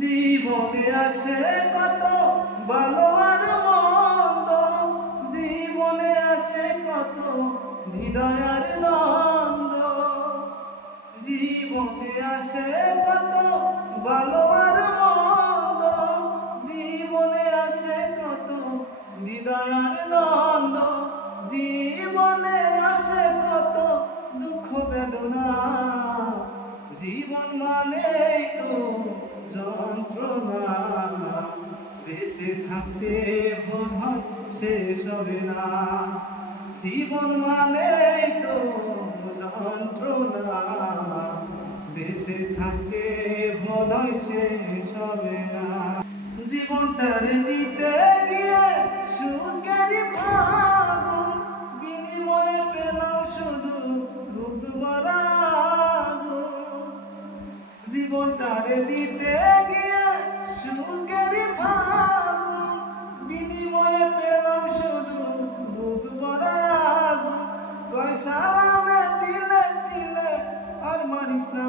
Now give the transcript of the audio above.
জীবনে আসে কত ভালো আর মন্দ, জীবনে আসে কত হৃদয় আর দ্বন্দ্ব, জীবনে আসে কত ভালো আর মন্দ, জীবনে আসে কত হৃদয় আর দ্বন্দ্ব, জীবনে আসে কত দুঃখ বেদনা। জীবন মানেই তো যন্ত্রণা, বেঁচে থাকতে বোধহয় শেষ হবে না। জীবন মানেই তো যন্ত্রণা, বেঁচে থাকতে বোধহয় শেষ হবে না। জীবনটারে দিতে গিয়ে সুখের ফাগুন, বিনিময়ে পেলাম শুধু বুক ভরা আগুন। জীবনটারে দিতে গিয়ে সুখের ফাগুন, বিনিময়ে পেলাম শুধু বুক ভরা আগুন। কয় সালামে দিলে দিলে আর মানিস না।